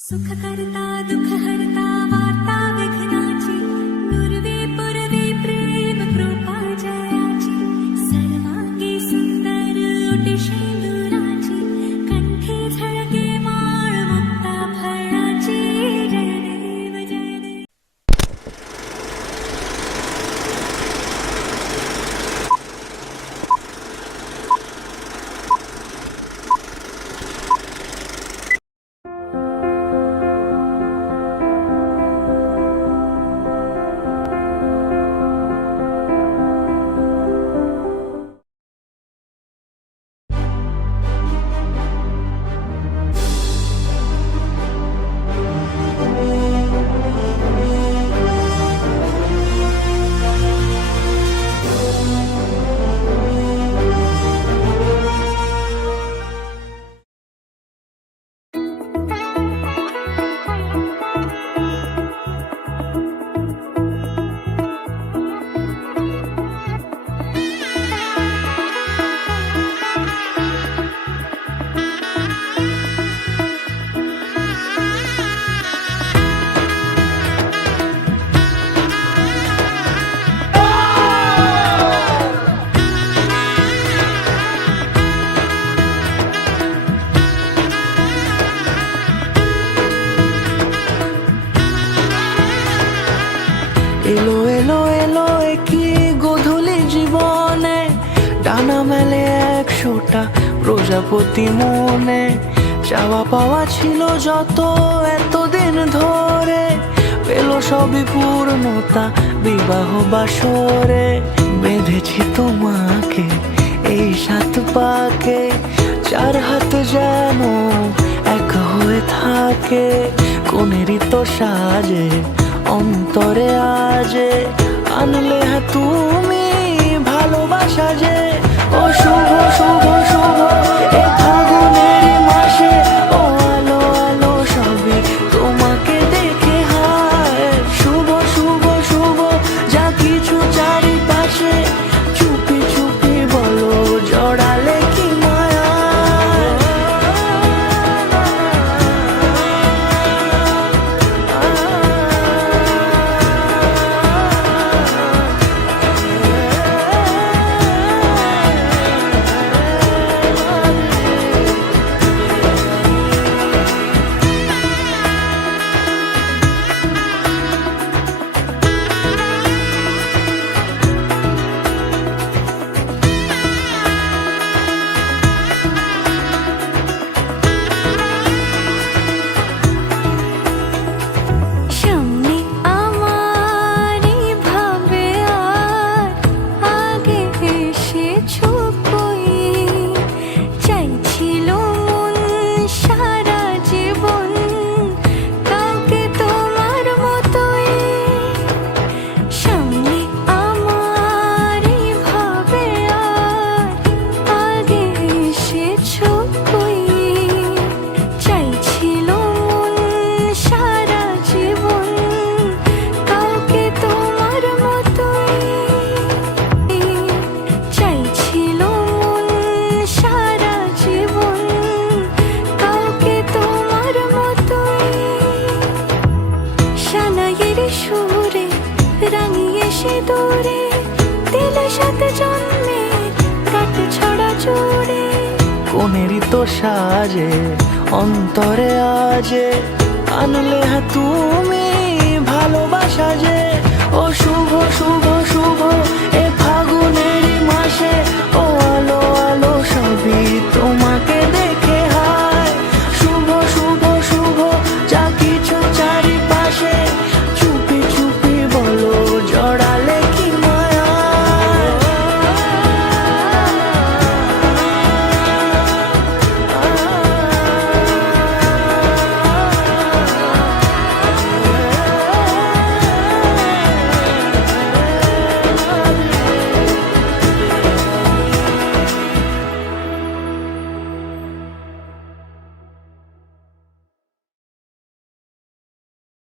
सुख करता दुख हरता वार्ता विघ्नाची नुरवी पुरवी प्रेम कृपा जयाची सर्वांगी सुंदर ओटी शेंदुराची कंठी झळके माळ मुक्ता फळाची जय देव जय देव। এলো এলো এলো একই গোধূলি জীবনে ডানা মেলে 100টা প্রজাপতি মনে চাওয়া পাওয়া ছিল যত এতদিন ধরে পেল সবই পূর্ণতা বিবাহ বাসরে বেঁধেছি তোমাকে এই 7 পাকে 4 হাত যেন এক হয়ে থাকে কোনেরই তো সাজে অন্তরে আজে আনলে হ্যাঁ তুমি ভালোবাসা যে ও শুভ শুভ শুভ এ ফাগুনের মাসে ও আলো আলো সবই তোমাকে দেখে হায় শুভ শুভ শুভ যা কিছু চারিপাশে চুপি চুপি বলো জড়ালে কি মায়া সামনে আমার ভাবে আর আগে এসেছো কই চাইছিল মন সারা জীবন কাউকে তোমার মতোই সামনে আমার ভাবে আর আগে এসেছো কই চাইছিল মন সারা জীবন কাউকে তোমার মতোই চাইছিল মন সারা জীবন কাউকে তোমার মতোই সানাইয়ের সুরে রাঙিয়ে সে দূরে দিলে 7 জন্মের কাট ছড়া জুড়ে কোনেরই তো সাজে অন্তরে আজে আনলে হ্যাঁ তুমি ভালোবাসা যে ও শুভ শুভ শুভ এ ফাগুনের মাসে ও আলো আলো সবই তোমার